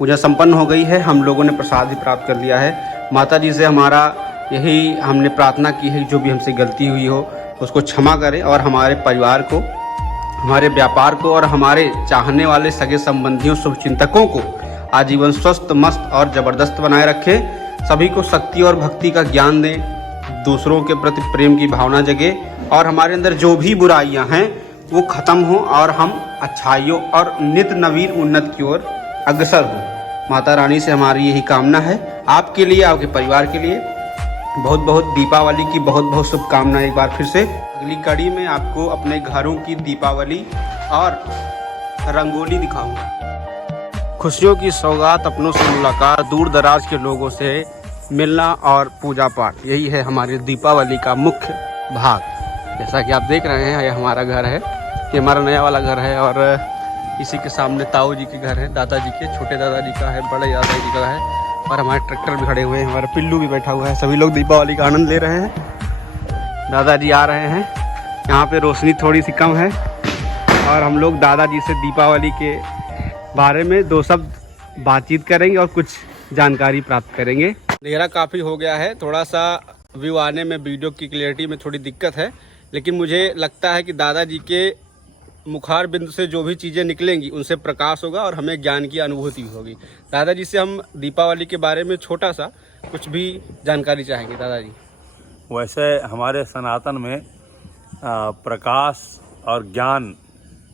पूजा संपन्न हो गई है, हम लोगों ने प्रसाद भी प्राप्त कर लिया है। माता जी से हमारा यही हमने प्रार्थना की है, जो भी हमसे गलती हुई हो उसको क्षमा करें और हमारे परिवार को, हमारे व्यापार को और हमारे चाहने वाले सगे संबंधियों शुभचिंतकों को आजीवन स्वस्थ मस्त और ज़बरदस्त बनाए रखें। सभी को शक्ति और भक्ति का ज्ञान दें, दूसरों के प्रति प्रेम की भावना जगे और हमारे अंदर जो भी बुराइयां हैं वो खत्म हो और हम अच्छाइयों और नित नवीन उन्नत की ओर अग्रसर हो। माता रानी से हमारी यही कामना है, आपके लिए, आपके परिवार के लिए। बहुत बहुत दीपावली की बहुत बहुत शुभकामनाएं एक बार फिर से। अगली कड़ी में आपको अपने घरों की दीपावली और रंगोली दिखाऊंगा। खुशियों की सौगात, अपनों से मुलाकात, दूर दराज के लोगों से मिलना और पूजा पाठ, यही है हमारी दीपावली का मुख्य भाग। जैसा कि आप देख रहे हैं, ये हमारा घर है, ये हमारा नया वाला घर है और इसी के सामने ताऊ जी के घर है, दादाजी के, छोटे दादाजी का है, बड़े दादाजी का है और हमारे ट्रैक्टर भी खड़े हुए हैं, हमारा पिल्लू भी बैठा हुआ है। सभी लोग दीपावली का आनंद ले रहे हैं। दादाजी आ रहे हैं, यहाँ पे रोशनी थोड़ी सी कम है और हम लोग दादाजी से दीपावली के बारे में दो शब्द बातचीत करेंगे और कुछ जानकारी प्राप्त करेंगे। अंधेरा काफ़ी हो गया है, थोड़ा सा व्यू आने में, वीडियो की क्लियरिटी में थोड़ी दिक्कत है, लेकिन मुझे लगता है कि दादाजी के मुखार बिंदु से जो भी चीज़ें निकलेंगी उनसे प्रकाश होगा और हमें ज्ञान की अनुभूति होगी। दादाजी से हम दीपावली के बारे में छोटा सा कुछ भी जानकारी चाहेंगे। दादाजी, वैसे हमारे सनातन में प्रकाश और ज्ञान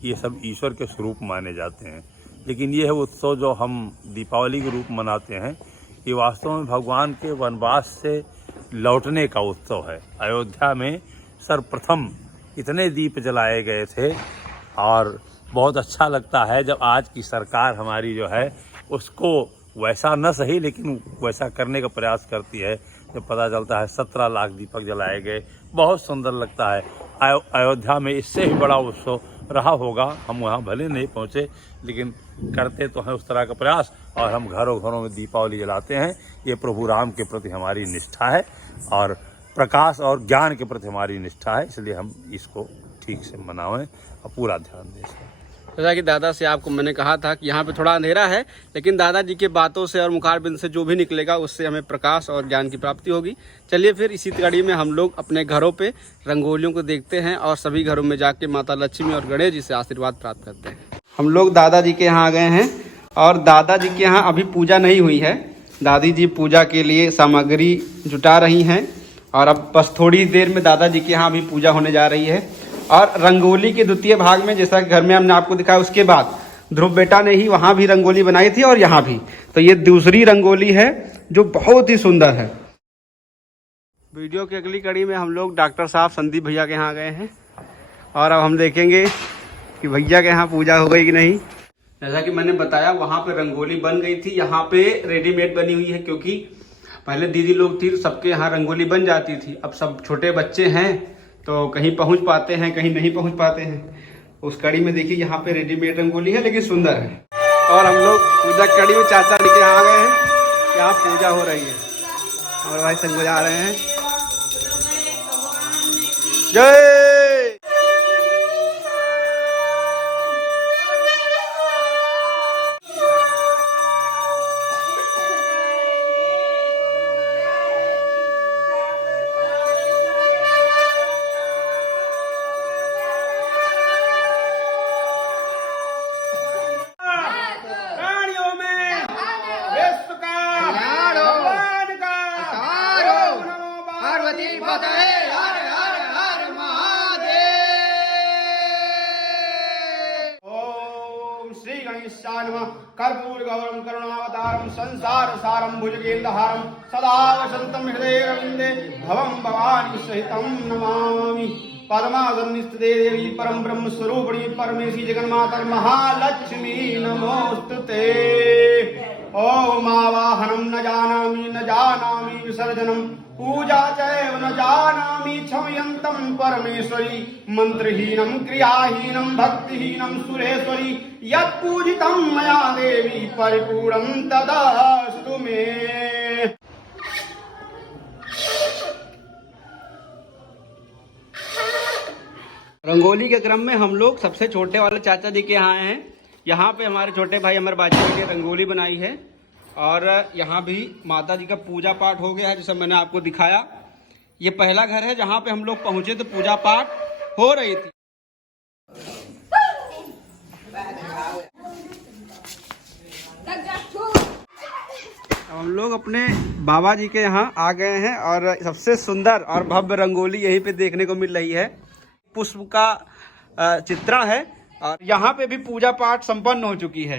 ये सब ईश्वर के स्वरूप माने जाते हैं, लेकिन ये उत्सव जो हम दीपावली के रूप मनाते हैं, ये वास्तव में भगवान के वनवास से लौटने का उत्सव है। अयोध्या में सर्वप्रथम इतने दीप जलाए गए थे और बहुत अच्छा लगता है जब आज की सरकार हमारी जो है उसको वैसा न सही लेकिन वैसा करने का प्रयास करती है। जब पता चलता है 17 लाख दीपक जलाए गए, बहुत सुंदर लगता है। अयोध्या में इससे भी बड़ा उत्सव रहा होगा, हम वहाँ भले नहीं पहुँचे लेकिन करते तो हैं उस तरह का प्रयास और हम घरों घरों में दीपावली जलाते हैं। ये प्रभु राम के प्रति हमारी निष्ठा है और प्रकाश और ज्ञान के प्रति हमारी निष्ठा है, इसलिए हम इसको ठीक से मनाएं और पूरा ध्यान दें। जैसा कि दादा से आपको मैंने कहा था कि यहाँ पे थोड़ा अंधेरा है, लेकिन दादाजी के बातों से और मुखार बिंद से जो भी निकलेगा उससे हमें प्रकाश और ज्ञान की प्राप्ति होगी। चलिए फिर इसी कड़ी में हम लोग अपने घरों पे रंगोलियों को देखते हैं और सभी घरों में जाके माता लक्ष्मी और गणेश जी से आशीर्वाद प्राप्त करते हैं। हम लोग दादाजी के यहाँ आ गए हैं और दादाजी के यहाँ अभी पूजा नहीं हुई है। दादी जी पूजा के लिए सामग्री जुटा रही हैं और अब बस थोड़ी देर में दादाजी के यहाँ अभी पूजा होने जा रही है। और रंगोली के द्वितीय भाग में, जैसा घर में हमने आपको दिखाया, उसके बाद ध्रुव बेटा ने ही वहाँ भी रंगोली बनाई थी और यहाँ भी, तो ये दूसरी रंगोली है जो बहुत ही सुंदर है। वीडियो की अगली कड़ी में हम लोग डॉक्टर साहब संदीप भैया के यहाँ गए हैं और अब हम देखेंगे कि भैया के यहाँ पूजा हो गई कि नहीं। जैसा कि मैंने बताया, वहाँ पे रंगोली बन गई थी, यहाँ पे रेडीमेड बनी हुई है, क्योंकि पहले दीदी लोग थी सबके यहाँ रंगोली बन जाती थी। अब सब छोटे बच्चे हैं तो कहीं पहुँच पाते हैं, कहीं नहीं पहुँच पाते हैं। उस कड़ी में देखिए यहाँ पे रेडीमेड रंगोली है, लेकिन सुंदर है। और हम लोग पूजा कड़ी में चाचा जी के यहाँ आ गए हैं, यहाँ पूजा हो रही है और भाई संग जा रहे हैं। जय कर्पूर गौरम करुणावतारम संसार सारम भुजगेन्द्रहारम सदा वसंतम हृदय रविंदे भवम भवानी सहितम नमामि। पद्मासनस्थिते देवी परम ब्रह्म स्वरूपिणी परमेशी जगन्माता महालक्ष्मी नमोस्तुते। ओम आवाहनम न जानामि विसर्जनम पूजा चैव न जानामि क्षमयन्तं परमेश्वरी। मंत्रहीनं क्रियाहीनं भक्तिहीनं सुरेश्वरी यत्पूजितं मया देवी परिपूर्णं तदास्तु मे। रंगोली के क्रम में हम लोग सबसे छोटे वाले चाचा जी के यहाँ आए हैं यहाँ पे हमारे छोटे भाई अमर बाजी के लिए रंगोली बनाई है और यहाँ भी माता जी का पूजा पाठ हो गया है, जैसा मैंने आपको दिखाया। ये पहला घर है जहाँ पे हम लोग पहुँचे तो पूजा पाठ हो रही थी। हम लोग अपने बाबा जी के यहाँ आ गए हैं और सबसे सुंदर और भव्य रंगोली यहीं पे देखने को मिल रही है। पुष्प का चित्रण है और यहाँ पे भी पूजा पाठ संपन्न हो चुकी है।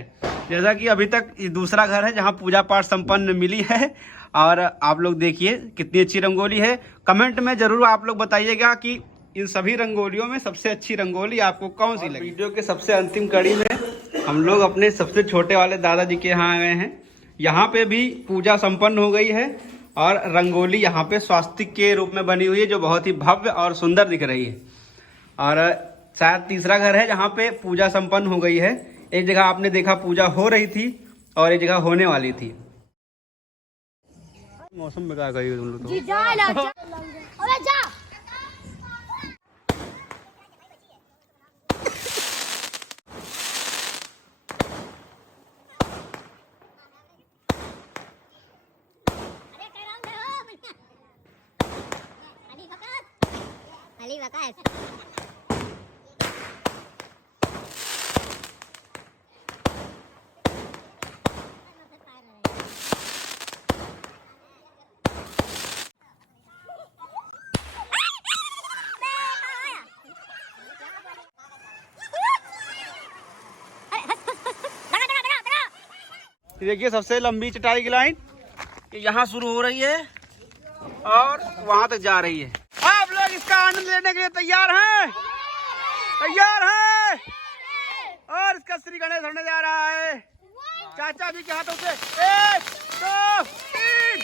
जैसा कि अभी तक ये दूसरा घर है जहाँ पूजा पाठ संपन्न मिली है। और आप लोग देखिए कितनी अच्छी रंगोली है। कमेंट में ज़रूर आप लोग बताइएगा कि इन सभी रंगोलियों में सबसे अच्छी रंगोली आपको कौन सी लगी। वीडियो के सबसे अंतिम कड़ी में हम लोग अपने सबसे छोटे वाले दादाजी के यहाँ आ गए हैं। यहाँ पे भी पूजा संपन्न हो गई है और रंगोली यहाँ पे स्वास्तिक के रूप में बनी हुई है, जो बहुत ही भव्य और सुंदर दिख रही है। और शायद तीसरा घर है जहाँ पे पूजा संपन्न हो गई है। एक जगह आपने देखा पूजा हो रही थी और एक जगह होने वाली थी। मौसम में क्या करिए तुम लोग तो? अरे जा। अली वकास देखिए सबसे लंबी चटाई की लाइन यहाँ शुरू हो रही है और वहां तक जा रही है। आप लोग इसका आनंद लेने के लिए तैयार हैं? तैयार हैं? और इसका श्री गणेश होने जा रहा है चाचा जी के हाथों से। 1 2 3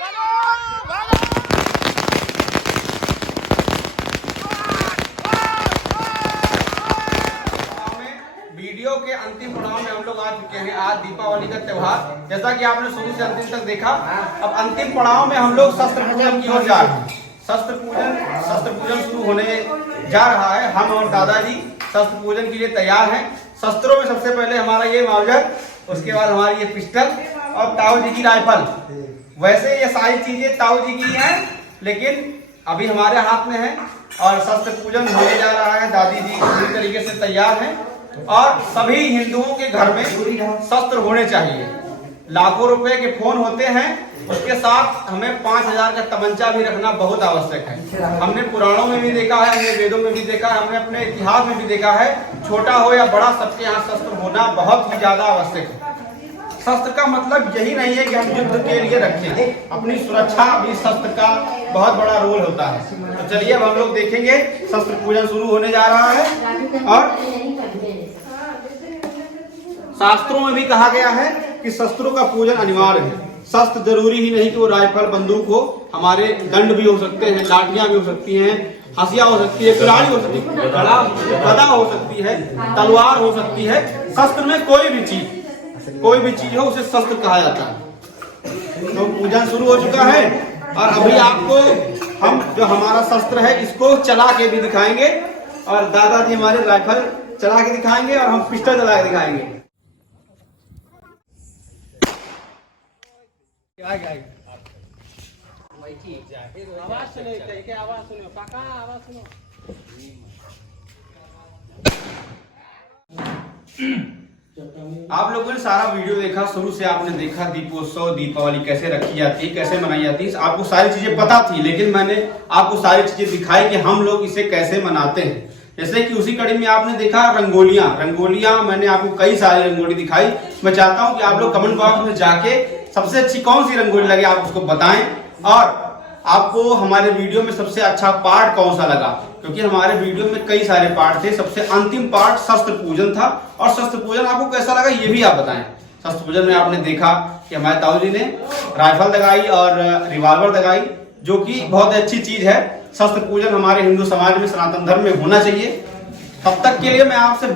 भागो भागो। वीडियो के अंतिम पड़ाव में हम लोग आ चुके हैं। आज दीपावली का त्योहार, जैसा कि आपने शुरू से अंतिम तक देखा। अब अंतिम पड़ाव में हम लोग शस्त्र पूजन की ओर जा रहे हैं। शस्त्र पूजन शुरू होने जा रहा है। हम और दादाजी शस्त्र पूजन के लिए तैयार हैं। शस्त्रों में सबसे पहले हमारा ये माउजर, उसके बाद हमारी ये पिस्टल और ताऊ जी की राइफल। वैसे ये सारी चीजें ताऊ जी की हैं, लेकिन अभी हमारे हाथ में है और शस्त्र पूजन होने जा रहा है। दादी जी पूरी तरीके से तैयार हैं और सभी हिंदुओं के घर में शस्त्र होने चाहिए। लाखों रुपए के फोन होते हैं, उसके साथ हमें 5000 का तमंचा भी रखना बहुत आवश्यक है। हमने पुराणों में भी देखा है, हमने वेदों में भी देखा है, हमने अपने इतिहास में भी देखा है। छोटा हो या बड़ा, सबके यहाँ शस्त्र होना बहुत ही ज्यादा आवश्यक है। शस्त्र का मतलब यही नहीं है कि हम युद्ध के लिए रखें, अपनी सुरक्षा भी शस्त्र का बहुत बड़ा रोल होता है। तो चलिए अब हम लोग देखेंगे। शस्त्र पूजन शुरू होने जा रहा है और शास्त्रों में भी कहा गया है कि शस्त्रों का पूजन अनिवार्य है। शस्त्र जरूरी ही नहीं कि वो राइफल बंदूक हो, हमारे दंड भी हो सकते हैं, लाठियां भी हो सकती हैं, हंसिया हो सकती है, कुल्हाड़ी हो सकती है, गदा हो सकती है, तलवार हो सकती है। शस्त्र में कोई भी चीज हो उसे शस्त्र कहा जाता है। तो पूजन शुरू हो चुका है और अभी आपको हम जो हमारा शस्त्र है इसको चला के भी दिखाएंगे और दादाजी हमारे राइफल चला के दिखाएंगे और हम पिस्टल चला के दिखाएंगे। आवाज सुनो, आवाज सुनो काका, आवाज सुनो। आप लोगों ने सारा वीडियो देखा, शुरू से आपने देखा दीपोत्सव, दीपावली कैसे रखी जाती है, कैसे मनाई जाती है। आपको सारी चीजें पता थी, लेकिन मैंने आपको सारी चीजें दिखाई कि हम लोग इसे कैसे मनाते हैं। जैसे कि उसी कड़ी में आपने देखा रंगोलियां मैंने आपको कई सारी रंगोली दिखाई। मैं चाहता हूं कि आप लोग कमेंट बॉक्स में जाके सबसे अच्छी कौन सी रंगोली लगी आप उसको बताएं और आपको हमारे वीडियो में सबसे अच्छा पार्ट कौन सा लगा, क्योंकि हमारे वीडियो में कई सारे पार्ट थे। सबसे अंतिम पार्ट शस्त्र पूजन था और शस्त्र पूजन आपको कैसा लगा ये भी आप बताएं। शस्त्र पूजन में आपने देखा कि हमारे ताऊ जी ने राइफल लगाई और रिवॉल्वर लगाई, जो कि बहुत अच्छी चीज है। शस्त्र पूजन हमारे हिंदू समाज में, सनातन धर्म में होना चाहिए। तब तक के लिए मैं आपसे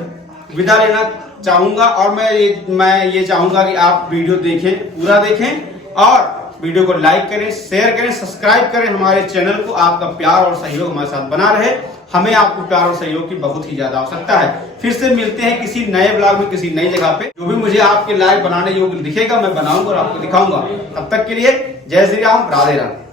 विदा लेना चाहूंगा और मैं ये चाहूंगा कि आप वीडियो देखें, पूरा देखें और वीडियो को लाइक करें, शेयर करें, सब्सक्राइब करें हमारे चैनल को। आपका प्यार और सहयोग हमारे साथ बना रहे। हमें आपको प्यार और सहयोग की बहुत ही ज्यादा आवश्यकता है। फिर से मिलते हैं किसी नए ब्लॉग में, किसी नई जगह पे। जो भी मुझे आपके लाइक बनाने योग्य दिखेगा मैं बनाऊंगा और आपको दिखाऊंगा। तब तक के लिए जय श्री राम, राधे राम।